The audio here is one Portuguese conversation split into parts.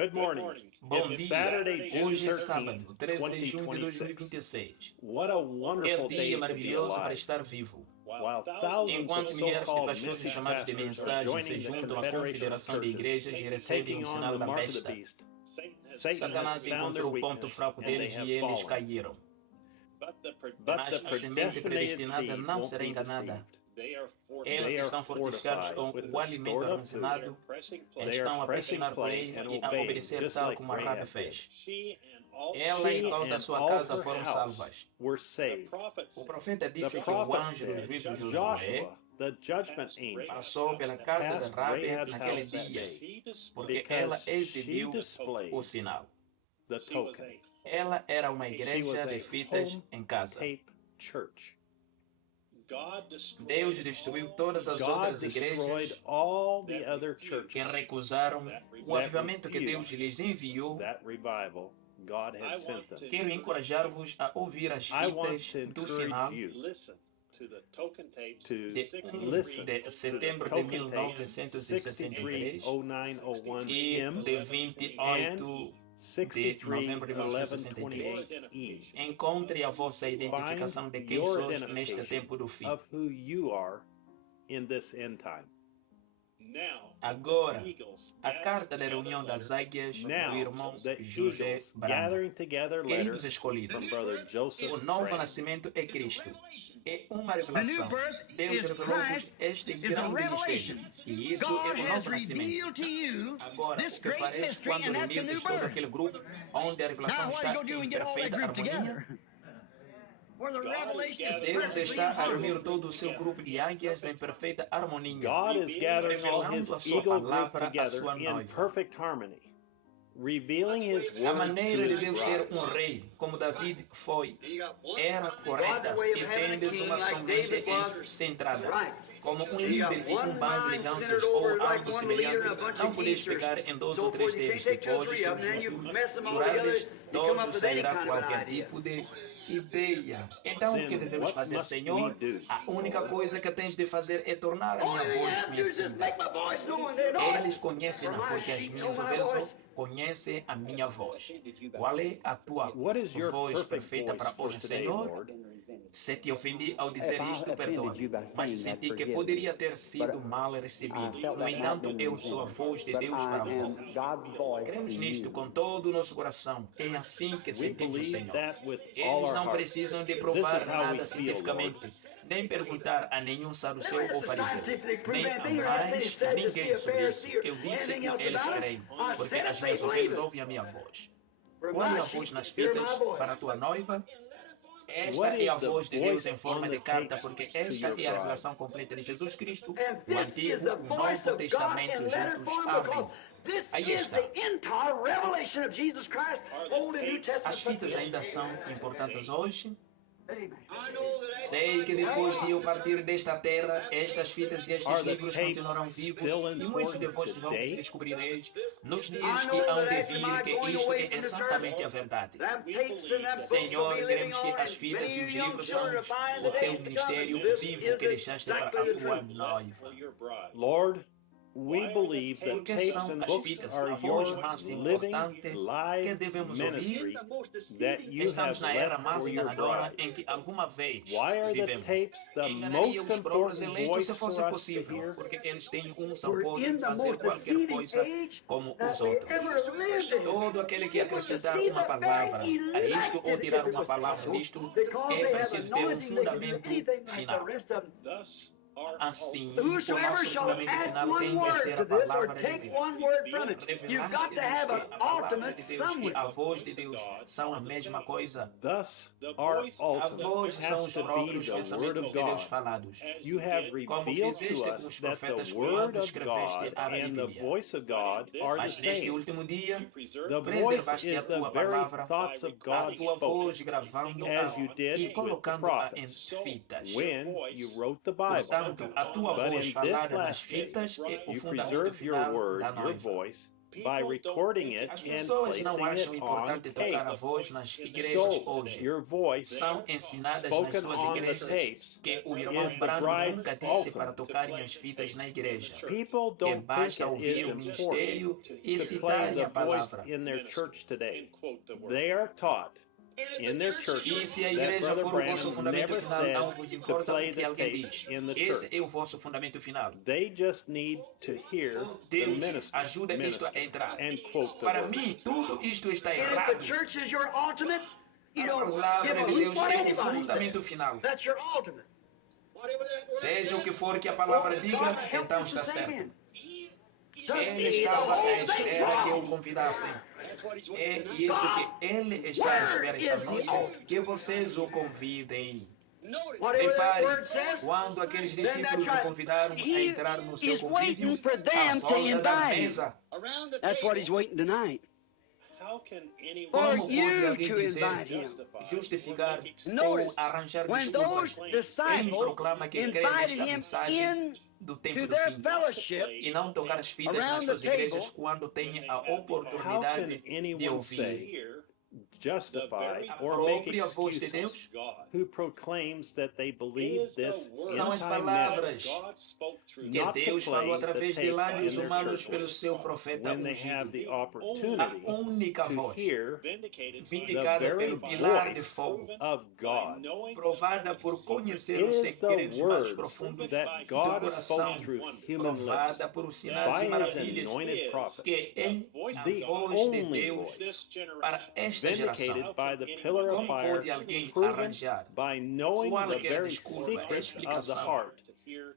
Good morning. Bom It's dia. Saturday, June Hoje é 13th, sábado, 13 de junho de 2026. 2026. What a É wonderful um day dia to be maravilhoso para alive. estar vivo. While thousands of Enquanto milhares de so-called pastores message chamados de pastors are mensagem se joining the juntam à Confederation of confederação de igrejas e Churches, recebem taking o on sinal the da mark of the besta, beast, Satan Satanás has found their encontrou o ponto weakness fraco and they deles have e eles fallen. caíram. But Mas the a semente predestinated predestinada seed não won't será be enganada. deceived. Eles They are estão fortificados com fortified with o the alimento stored up food. armazenado, They estão are a pressing pressionar por play ele and e a obeying, obedecer just tal like como a Rabi Rahab did. fez. Ela e She toda a and sua all casa her foram house salvas. were saved. O profeta The disse que o prophet anjo do said, juízo Josué Joshua, the judgment angel, passou pela casa de passed Rabi Rahab's naquele house that dia, day porque ela because she exibiu displayed o sinal. the token. Ela era uma She was igreja de a fitas home em casa. tape church. Deus destruiu todas as God outras destroyed igrejas all the other que churches. recusaram o avivamento que Deus lhes enviou. That revival God had sent them. Quero encorajar-vos a ouvir as I want fitas to do encourage sinal you de to 1 listen de to setembro the de token tapes 1963 630901 e hymn de 28 de novembro de 1963. 631120E. Encontre a vossa identificação de Find quem your sois neste identification tempo do fim. of who you are in this end time. Agora, a carta da reunião das águias do Now, irmão the José Eagles Brana. gathering together Queridos letter escolhidos, from Brother Joseph o novo Brand. nascimento é Cristo. É uma revelação. Deus revelou-vos este grande mistério. E isso é o novo nascimento. Agora, o que fareis quando reunirdes todo aquele grupo onde a revelação está em perfeita harmonia? Deus está a reunir todo o seu grupo de águias em perfeita harmonia, God is gathering all revelando his a sua eagle group palavra à together sua in noiva. perfect harmony, revealing his A word maneira to de his Deus ter bride. um rei, como David foi, era correta, e tendes uma somente centrada. Como um líder de um bando de gansos ou algo semelhante, não podeis pegar em 2 ou 3 deles, depois de misturardes, todos sairá qualquer tipo de ideia. Então o que devemos fazer, Senhor? A única coisa que tens de fazer é tornar a minha voz conhecida. Eles conhecem-na, porque as minhas ovelhas conhecem a minha voz. Qual é a tua What is your voz perfect perfeita voice para for hoje, today, Senhor? Lord? Se te ofendi ao dizer isto, perdoa-me, mas senti que poderia ter sido mal recebido. No entanto, eu sou a voz de Deus para vós. Cremos nisto com todo o nosso coração. É assim que We sentimos o believe Senhor. that with all Eles our não hearts. precisam de This provar is how we nada feel, cientificamente, Lord. nem perguntar a nenhum saduceu ou fariseu, nem a mais a ninguém sobre isso. Eu disse o que eles creem, porque as minhas ovelhas ouvem a minha voz. Qual é a voz nas fitas para a tua noiva? Esta é a voz de Deus em forma de carta, porque esta é a revelação completa de Jesus Cristo, o Antigo e o Novo Testamento juntos. Amém. Aí está. As fitas ainda são importantes hoje? Sei que depois de eu partir desta terra, estas fitas e estes livros continuarão vivos e muitos de vós vão descobrireis nos dias que hão de vir que isto é exatamente a verdade. Senhor, queremos que as fitas e os livros são o teu ministério vivo que deixaste para a tua noiva. Lord, we believe that Porque tapes são and as books fitas are a voz your mais living, importante que live devemos ouvir. ministry that you Estamos have na era left mais for your enganadora bride. em que alguma vez Why are the vivemos. tapes the Enganaria most os próprios important eleitos se voice fosse for us to possível, hear? porque eles têm unção, podem fazer qualquer coisa como os outros. Todo aquele que acrescentar uma palavra a isto ou tirar uma palavra disto, é preciso ter um fundamento final. Assim, o nosso fundamento final tem de ser a palavra de Deus. Revelaste-nos que a palavra de Deus e a voz de Deus são a mesma coisa. Thus, our A ultimate voz são has os to be próprios the Word pensamentos of de Deus God. falados. You have Como revealed fizeste to com us os that profetas the Word quando of escreveste God a and the Bíblia. voice of God are the Mas neste same. último dia, The voice preservaste a is the tua very palavra, thoughts of a God tua voz spoken, gravando-a as you did e with the colocando-a em prophets fitas. when you wrote the Bible. Portanto, a tua But voz in this falada nas last day, fitas é o you fundamento preserve your final word, da your noiva. voice, by recording it As and pessoas não placing acham it on importante trocar a tape. voz nas igrejas So, hoje. your voice São ensinadas nas spoken suas on the igrejas tapes que o irmão is the Branham bride's nunca disse altar. para tocarem as fitas na igreja. People Que don't think basta it ouvir is o ministério important e to play citarem the a voice palavra. in their church today. They are taught in their E churches se a that igreja Brother for o vosso Branham fundamento never final, não said vos to importa play o que the alguém tapes diz. in the Esse church. é o vosso fundamento final. They just need to hear the Deus minister ajuda isto a entrar. and quote the Para word. mim, tudo isto está And if errado. the church is your ultimate, you A don't give palavra a de hoot Deus what é o anybody fundamento says. final. That's your ultimate. Seja o que for que a palavra God diga, help então us to está sink certo. in. Ele estava à espera que eu convidasse. É isso que ele está à espera esta noite, que vocês o convidem. Whatever that Repare, word says, quando aqueles then discípulos that's o right. convidaram a He entrar no seu is convívio, waiting for à them to volta da invite him. mesa, That's what he's waiting tonight. How can anyone For como pode you alguém to dizer, invite him. justificar Notice, ou arranjar when desculpas? those Quem disciples proclama que crê invited nesta him mensagem do to tempo do their fim fellowship, e não tocar as fitas nas around suas the table, igrejas quando tem a How can oportunidade de anyone ouvir say, justify, a or make própria voz de excuses Deus? who proclaims that they believe this São as end-time palavras message que not to Deus falou play the através de tapes lábios in their humanos pelo churches seu profeta when they have ungido. the A opportunity única to voz hear vindicada the very pelo pilar de voice fogo, of God. provada por conhecer It os is the segredos mais words profundos that do God coração, spoke through human lips provada por os sinais by e his maravilhas anointed prophet, que é a the voz de only Deus voice para esta geração. vindicated by the pillar of Como fire, pode alguém proven arranjar by knowing the qualquer very desculpa, secrets of the explicação, heart,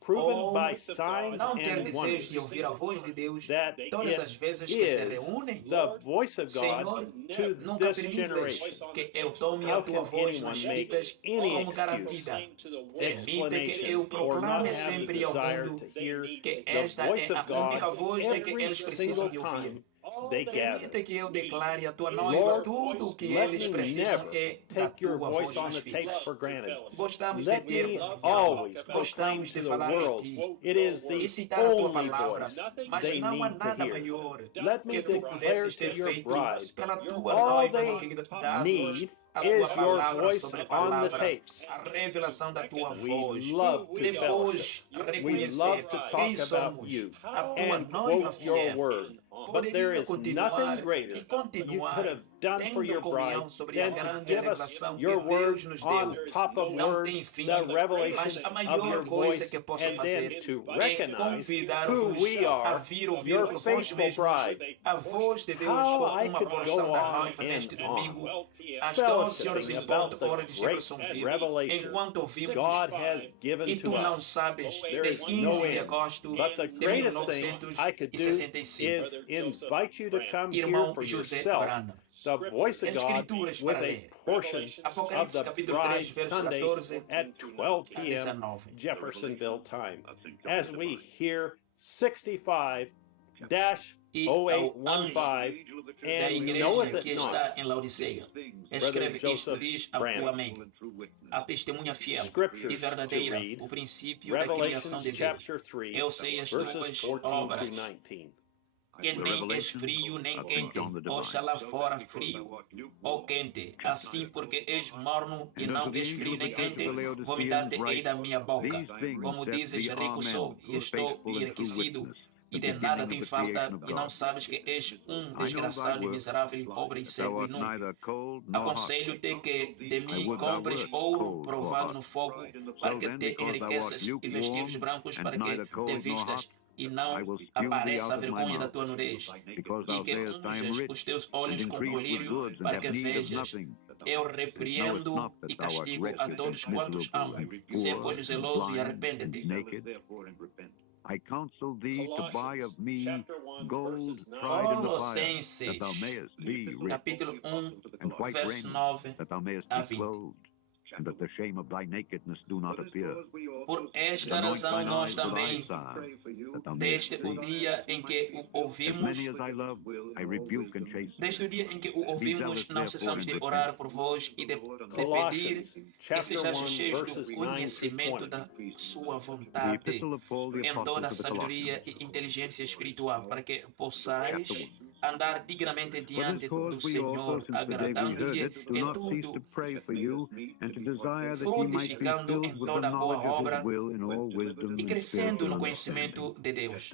proven ou by signs não ter and desejo wonders, de ouvir a voz de Deus that todas as it vezes que se is reúnem? the voice of Senhor, God to nunca this permitas generation. que eu tome How a tua can voz nas anyone make fitas any como excuse, garantida. Permite que explanation, eu or not proclame have the sempre ao desire mundo to hear que the esta voice é a of única God voz de que every eles precisam single de ouvir. time they gather. Permite que eu declare a tua noiva Lord, tudo o que let eles me precisam never é da take your tua voice voz on nas the tapes fitas. for granted. Gostamos de Let ter me por always proclaim gostamos to de the falar de world ti it is e the citar a tua only palavra, voice mas they não há need to nada hear. maior Let me que tu declare pudesses to ter your feito bride, pela tua all noiva no they que dá need a is tua your palavra voice sobre a on the palavra, tapes. a revelação da tua We voz. love to Depois fellowship. We reconhecer love to quem talk about somos, you a tua and noiva quote your fiel. word. But there Poderia is continuar nothing greater e you continuar could have done for tendo your bride comunhão sobre a than to grande give us revelação que your word Deus nos on deu. top of Não word, tem fim, the mas revelation a of maior your coisa voice, que posso and then fazer to é recognize who convidar-vos we a are, vir ouvir your por vós faithful mesmos bride. a voz de Deus How com I uma could porção go da on noiva neste and on, domingo, às 12 horas fellowshipping em about ponto, hora the de great Jeffersonville, revelation enquanto ouvimos God has given e tu to não us. sabes, There de is 15 no de end. agosto But the de greatest thing I could do 1965. is invite you to come here Irmão for José yourself, Branham. the voice of God, Escrituras with para a ler. portion of Apocalipse the capítulo bride 3, verso Sunday 14 at 12 a p.m. 19. Jeffersonville time, as we hear 65-0815 E ao anjo da and knoweth igreja que it está not. em Laodiceia, escreve isto, Joseph diz ao Branham. Amém, a testemunha fiel Scriptures e verdadeira, to read, o princípio da criação Revelations de Deus. chapter 3, Eu sei as verses tuas 14 obras, through 19. que nem és frio nem quente, oxalá fora frio ou quente, assim porque és morno e não és frio nem quente, vomitar-te-ei da minha boca. Como dizes, rico sou e estou enriquecido, e de nada tem falta, e não sabes que és um desgraçado e miserável, e pobre e cego e nu. Aconselho-te que de mim compres ouro provado no fogo, para que te enriqueças, e vestidos brancos para que te vistas, e não apareça a vergonha da tua nudez, e que unjas os teus olhos com colírio, para que vejas. Eu repreendo e castigo a todos quantos amo. Se pois zeloso e arrepende-te. I counsel thee to buy of me gold tried in the fire, that thou mayest be rich, Capítulo 1, and white verso raiment, 9 that thou mayest a be 20. clothed, and that the shame of thy nakedness do not appear. Por esta razão nós também, desde o dia em que o ouvimos, desde o dia em que o ouvimos, não cessamos de orar por vós e de pedir que sejais cheios do conhecimento da sua vontade, em toda a sabedoria e inteligência espiritual, para que possais andar dignamente diante do Senhor, agradando-lhe em tudo, frutificando em toda boa obra e crescendo no conhecimento de Deus,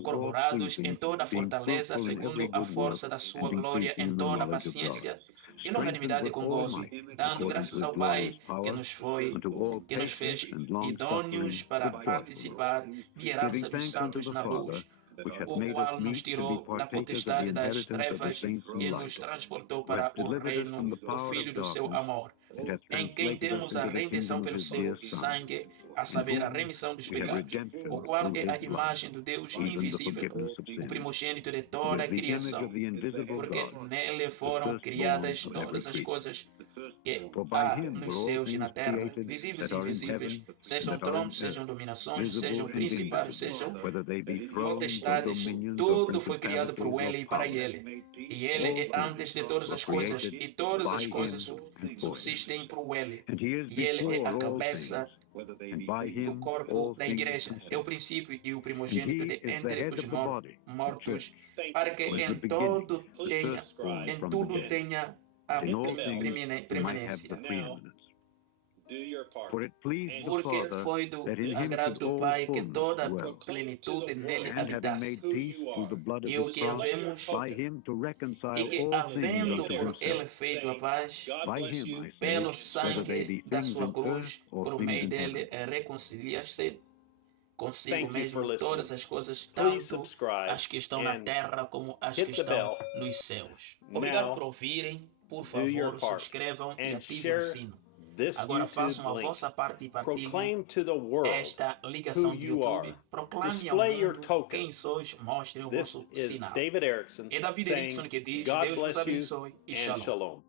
corporados em toda a fortaleza, segundo a força da sua glória, em toda a paciência e longanimidade com gozo, dando graças ao Pai que nos fez idôneos para participar de herança dos santos na luz, o qual nos tirou da potestade das trevas e nos transportou para o reino do Filho do seu amor, em quem temos a redenção pelo seu sangue, a saber, a remissão dos pecados, o qual é a imagem do Deus invisível, o primogênito de toda a criação, porque nele foram criadas todas as coisas que há nos céus e na terra, visíveis e invisíveis, sejam tronos, sejam dominações, sejam principados, sejam potestades, tudo foi criado por Ele e para Ele. E Ele é antes de todas as coisas, e todas as coisas subsistem por Ele. E Ele é a cabeça do corpo da igreja, é o princípio e o primogênito de entre os mortos, para que em tudo tenha a preeminência. Porque foi do agrado do Pai que toda a plenitude nele habitasse. E o que havemos, e que havendo por ele feito a paz, pelo sangue da sua cruz, por meio dele reconcilia-se consigo mesmo todas as coisas, tanto as que estão na terra como as que estão nos céus. Obrigado por ouvirem. Por favor, subscrevam e ativem o sino. Agora façam a vossa parte e partilhem esta ligação de YouTube. Proclame ao mundo quem sois, mostrem o vosso sinal. É David Erickson que diz, Deus vos abençoe e Shalom.